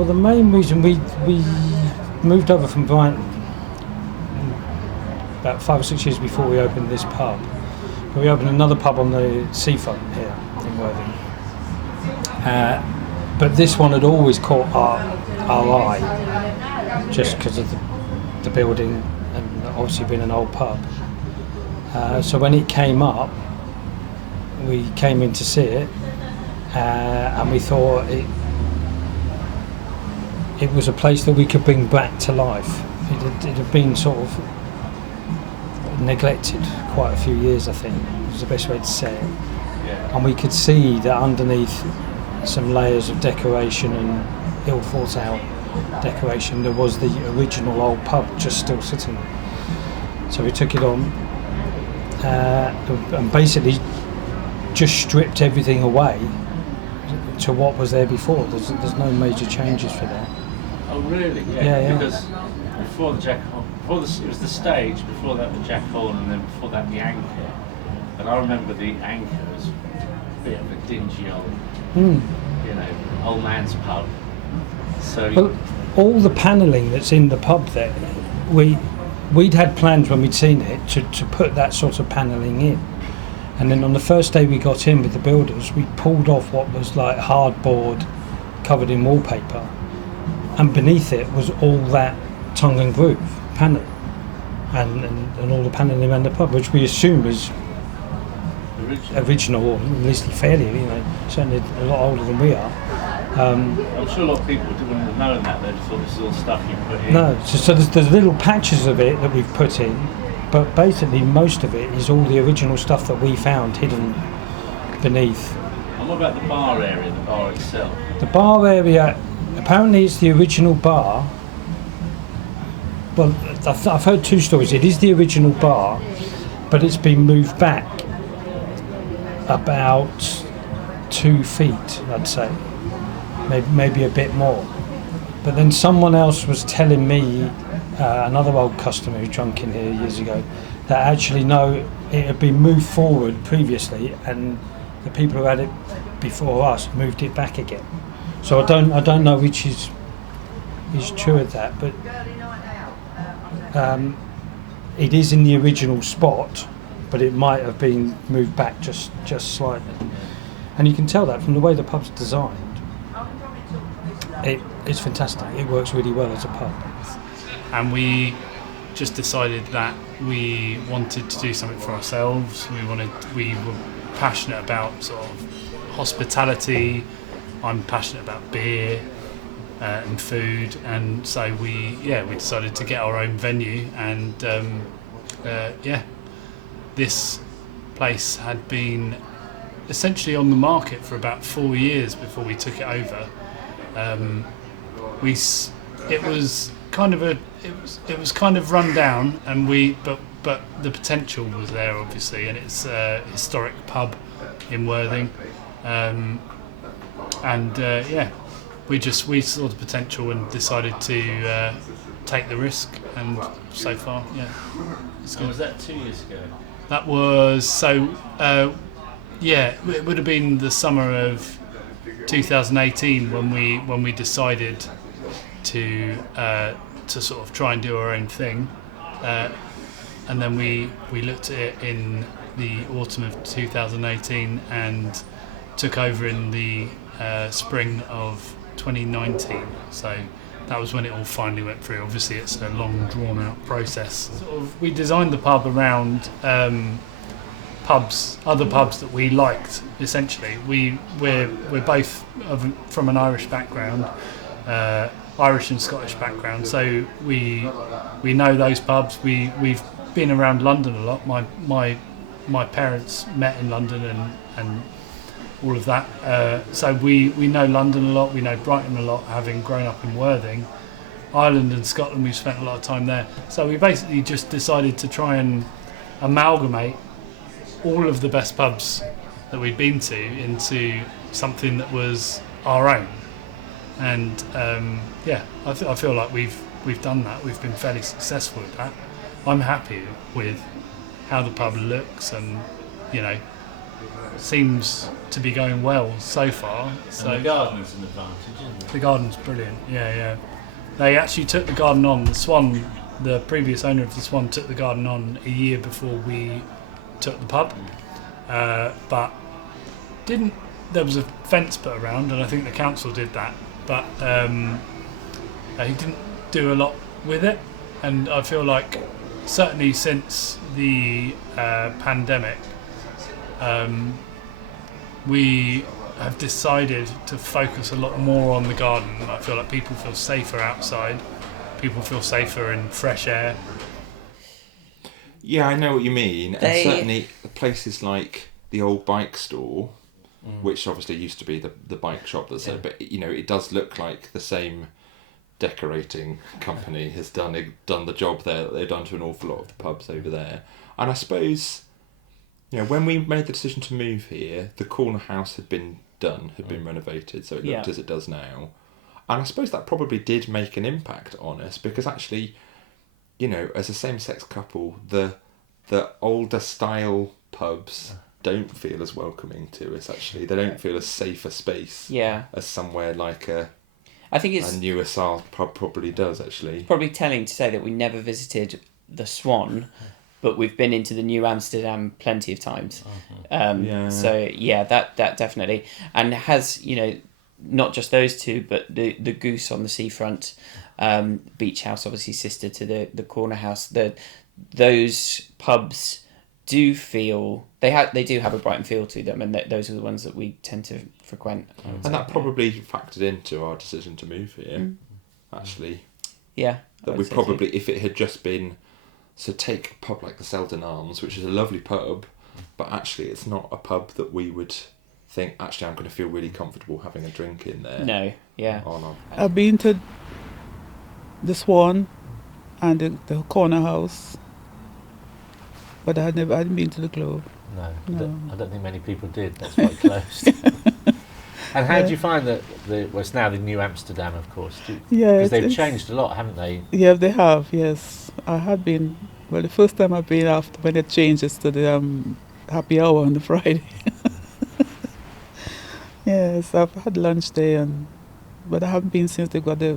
Well, the main reason we moved over from Brighton about 5 or 6 years before we opened this pub. We opened another pub on the seafront here in Worthing. But this one had always caught our eye just because of the building and obviously being an old pub. So when it came up, we came in to see it, and we thought it was a place that we could bring back to life. It had been sort of neglected quite a few years, I think, was the best way to say it. Yeah. And we could see that underneath some layers of decoration and ill thought out decoration, there was the original old pub just still sitting there. So we took it on and basically just stripped everything away to what was there before. There's no major changes for that. Oh really? Yeah. Because before the Jack Hole, it was the stage, before that the Jack Hole, and then before that the Anchor. And I remember the Anchor as a bit of a dingy old, old man's pub. So well, all the panelling that's in the pub there, we'd had plans when we'd seen it to put that sort of panelling in. And then on the first day we got in with the builders, we pulled off what was like hardboard covered in wallpaper, and beneath it was all that tongue and groove panel and all the panelling around the pub, which we assume is original, or at least fairly, certainly a lot older than we are. I'm sure a lot of people wouldn't have known that. They just thought this is all stuff you put in. No, so there's little patches of it that we've put in, but basically most of it is all the original stuff that we found hidden beneath. And what about the bar area, the bar itself? The bar area, apparently it's the original bar. Well, I've heard two stories. It is the original bar, but it's been moved back about 2 feet, I'd say. Maybe a bit more. But then someone else was telling me, another old customer who drunk in here years ago, that actually no, it had been moved forward previously, and the people who had it before us moved it back again. So I don't know which is true of that, but it is in the original spot, but it might have been moved back just slightly. And you can tell that from the way the pub's designed. It's fantastic. It works really well as a pub. And we just decided that we wanted to do something for ourselves. We were passionate about sort of hospitality. I'm passionate about beer and food, and so we decided to get our own venue. And this place had been essentially on the market for about 4 years before we took it over. It was kind of run down, and but the potential was there obviously, and it's a historic pub in Worthing, we saw the potential and decided to take the risk, and so far, it's good. Was that 2 years ago? That was it would have been the summer of 2018 when we decided to sort of try and do our own thing, and then we looked at it in the autumn of 2018 and took over in the spring of 2019. So that was when it all finally went through. Obviously, it's a long, drawn-out process. We designed the pub around other pubs that we liked. Essentially, we're both from an Irish background, Irish and Scottish background. So we know those pubs. We've been around London a lot. My parents met in London and all of that. So we know London a lot. We know Brighton a lot, having grown up in Worthing. Ireland and Scotland, we've spent a lot of time there. So we basically just decided to try and amalgamate all of the best pubs that we'd been to into something that was our own. And I feel like we've done that. We've been fairly successful at that. I'm happy with how the pub looks, and seems to be going well so far. So And the garden's an advantage, isn't it? the garden's brilliant. Yeah. They actually took the garden on. The Swan, the previous owner of the Swan, took the garden on a year before we took the pub, but didn't. There was a fence put around, and I think the council did that, but he didn't do a lot with it. And I feel like certainly since the pandemic, we have decided to focus a lot more on the garden. I feel like people feel safer outside, people feel safer in fresh air. Yeah, I know what you mean. And certainly places like the old bike store, which obviously used to be the bike shop that's there, but it does look like the same decorating company has done the job there that they've done to an awful lot of the pubs over there. And I suppose, when we made the decision to move here, the corner house had been renovated, so it looked as it does now. And I suppose that probably did make an impact on us, because actually, as a same-sex couple, the older style pubs don't feel as welcoming to us, actually. They don't feel as safe a space as somewhere like I think it's a newer style pub probably does, actually. probably telling to say that we never visited the Swan, but we've been into the New Amsterdam plenty of times. So that definitely, and has not just those two, but the Goose on the seafront, Beach House, obviously sister to the Corner House. Those pubs do feel they do have a Brighton feel to them, and those are the ones that we tend to frequent. And that probably factored into our decision to move here, actually. Yeah. That we probably, if it had just been, so take a pub like the Selden Arms, which is a lovely pub, but actually it's not a pub that we would think, actually I'm going to feel really comfortable having a drink in there. No, yeah. I've been to the Swan and the Corner House, but I hadn't been to the Globe. No. I don't think many people did. That's quite closed. And how do you find that it's now the New Amsterdam, of course? Because they've changed a lot, haven't they? Yeah, they have, yes. I had been, the first time I've been after when it changes to the happy hour on the Friday. Yes, I've had lunch there, but I haven't been since they got the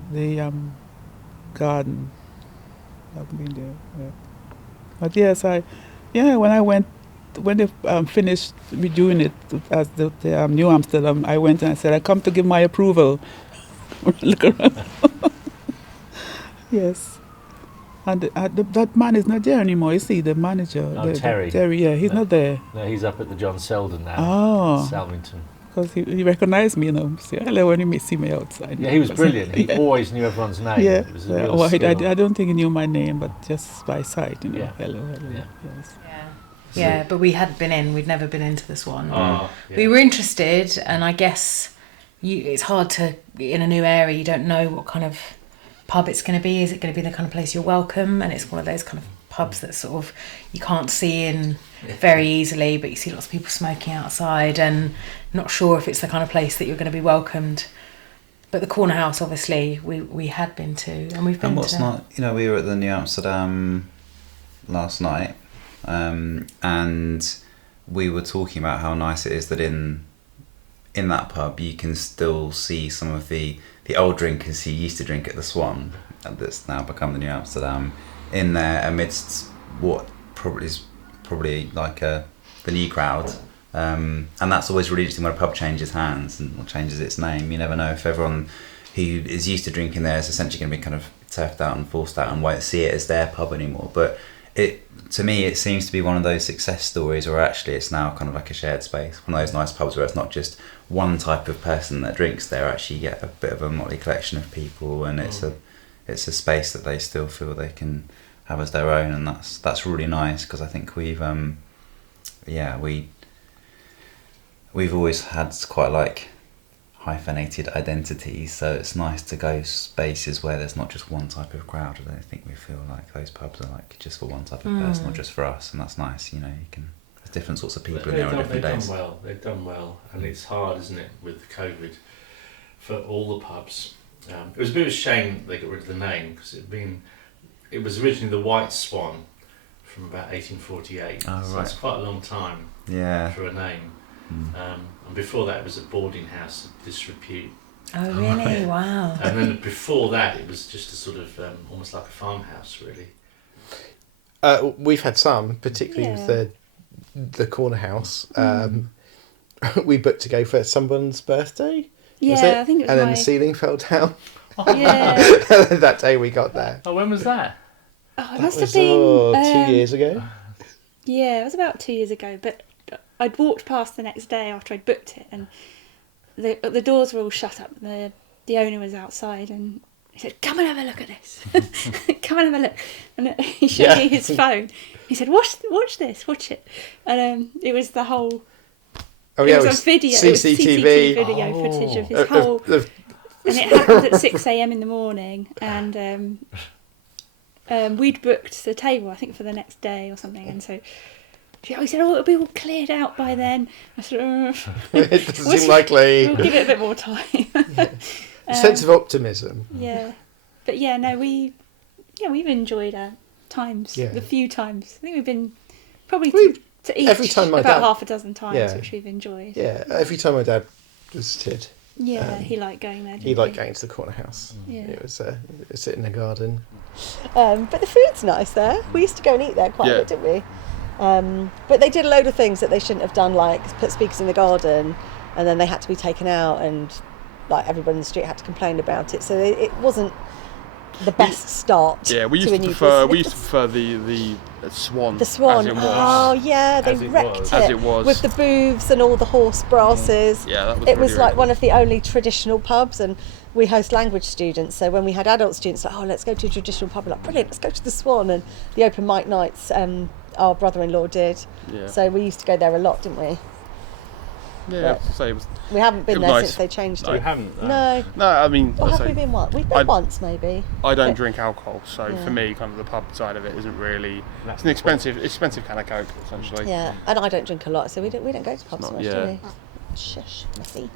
garden. I haven't been there. Yeah. But yes, when they finished redoing it as the New Amsterdam, I went and I said, I come to give my approval. Look around. Yes. And that man is not there anymore, is he? The manager. Terry. Terry, yeah, he's not there. No, he's up at the John Selden now. Oh. Salvington. Because he recognised me, say hello when he see me outside. Yeah, he was brilliant. He always knew everyone's name. Yeah. It was a real skill. I don't think he knew my name, but just by sight, Yeah. Hello. Yeah. Yes. Yeah, but we hadn't been in. We'd never been into this one. Oh, yeah. We were interested, and I guess it's hard to, in a new area, you don't know what kind of pub it's going to be. Is it going to be the kind of place you're welcome? And it's one of those kind of pubs that sort of you can't see in very easily, but you see lots of people smoking outside, and not sure if it's the kind of place that you're going to be welcomed. But the Corner House, obviously, we had been to, and we've been and what's to. not, we were at the New Amsterdam last night. And we were talking about how nice it is that in that pub you can still see some of the old drinkers who used to drink at the Swan, that's now become the New Amsterdam, in there amidst what is probably like the new crowd. And that's always really interesting when a pub changes hands and changes its name. You never know if everyone who is used to drinking there is essentially going to be kind of turfed out and forced out and won't see it as their pub anymore. But to me, it seems to be one of those success stories where actually it's now kind of like a shared space. One of those nice pubs where it's not just one type of person that drinks there. Actually, you get a bit of a motley collection of people, and it's a space that they still feel they can have as their own, and that's really nice, because I think we've always had quite like hyphenated identities, so it's nice to go spaces where there's not just one type of crowd. I don't think we feel like those pubs are like just for one type of person, not just for us, and that's nice. You can, there's different sorts of people in there on different days. They've done well, and it's hard, isn't it, with COVID for all the pubs. It was a bit of a shame they got rid of the name, because it was originally the White Swan from about 1848. Oh, so right. it's quite a long time. Yeah. for a name. And before that, it was a boarding house of disrepute. Oh, really? Wow. And then before that, it was just a sort of almost like a farmhouse, really. We've had some, particularly with the corner house. We booked to go for someone's birthday. Yeah, was it? I think it was and then the ceiling fell down. Yeah. That day we got there. Oh, when was that? Oh, it That must was have been 2 years ago. Yeah, it was about 2 years ago. But I'd walked past the next day after I'd booked it, and the doors were all shut up. The owner was outside, and he said, "Come and have a look at this. Come and have a look." And he showed me his phone. He said, "Watch this, watch it." And it was the whole. Oh, It was on video. CCTV. It was CCTV video footage of his whole. And it happened at 6 a.m. in the morning, and we'd booked the table, I think, for the next day or something, and so he said, "Oh, it'll be all cleared out by then." I said, It doesn't seem likely. We'll give it a bit more time. Sense of optimism. Yeah, but yeah, no, we've enjoyed our times. Yeah. The few times I think we've been probably to each every time my about dad- half a dozen times, Yeah. which we've enjoyed. Yeah, every time my dad visited, Yeah, he liked going there. Didn't he liked going to the corner house. Yeah. It was sit in the garden. But the food's nice there. We used to go and eat there quite a bit, didn't we? But they did a load of things that they shouldn't have done, like put speakers in the garden, and then they had to be taken out, and like everybody in the street had to complain about it. So it wasn't the best start. Yeah, we used to a to new prefer business. the Swan. The Swan. As it was. Oh yeah, they As it wrecked was. it As it was. with the booths and all the horse brasses. Yeah, that was It was really, like really one of the only traditional pubs, and we host language students. So when we had adult students, like, oh, let's go to a traditional pub. We're like, brilliant, let's go to the Swan. And the open mic nights, our brother-in-law did. Yeah. So we used to go there a lot, didn't we? Yeah, But so it was. we haven't been It was there nice. since they changed You it. haven't? No. No, I mean, Or I have say, we been once? We've been I- once, maybe. I don't But- drink alcohol, so Yeah. for me, kind of the pub side of it isn't really. That's It's an expensive kind of Coke, essentially. Yeah, and I don't drink a lot, so we don't go to pubs not- so much, yeah. do we? Shush, messy.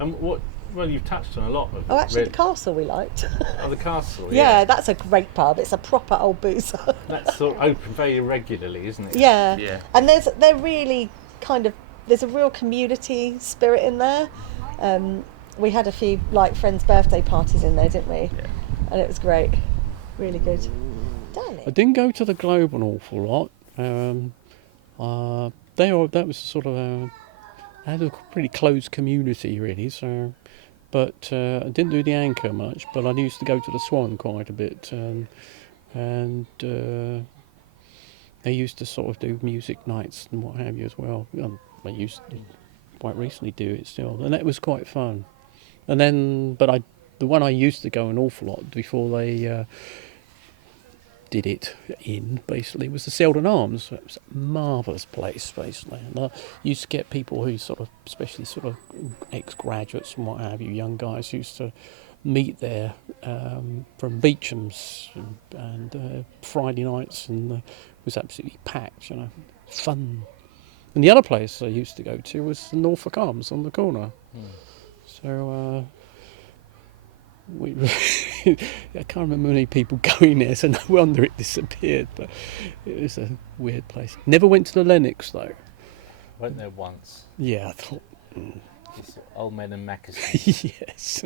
And well, you've touched on a lot of Oh, actually, the castle we liked. Oh, the castle. Yeah, that's a great pub. It's a proper old boozer. That's sort of open very regularly, isn't it? Yeah. Yeah. And they're really kind of, there's a real community spirit in there. We had a few like friends' birthday parties in there, didn't we? Yeah. And it was great. Really good. Darling. I didn't go to the Globe an awful lot. That was sort of I had a pretty closed community really. So, but I didn't do the Anchor much. But I used to go to the Swan quite a bit, and they used to sort of do music nights and what have you as well. I used to quite recently do it still, and that was quite fun. And then, the one I used to go an awful lot before they did it in, basically, was the Selden Arms. It was a marvellous place, basically. And I used to get people who sort of, especially sort of ex-graduates and what have you, young guys used to meet there from Beecham's and Friday nights, and it was absolutely packed, fun. And the other place I used to go to was the Norfolk Arms on the corner. So I can't remember many people going there, so no wonder it disappeared. But it was a weird place. Never went to the Lennox though. Went there once. Yeah, I thought. Old men and moccasins. Yes.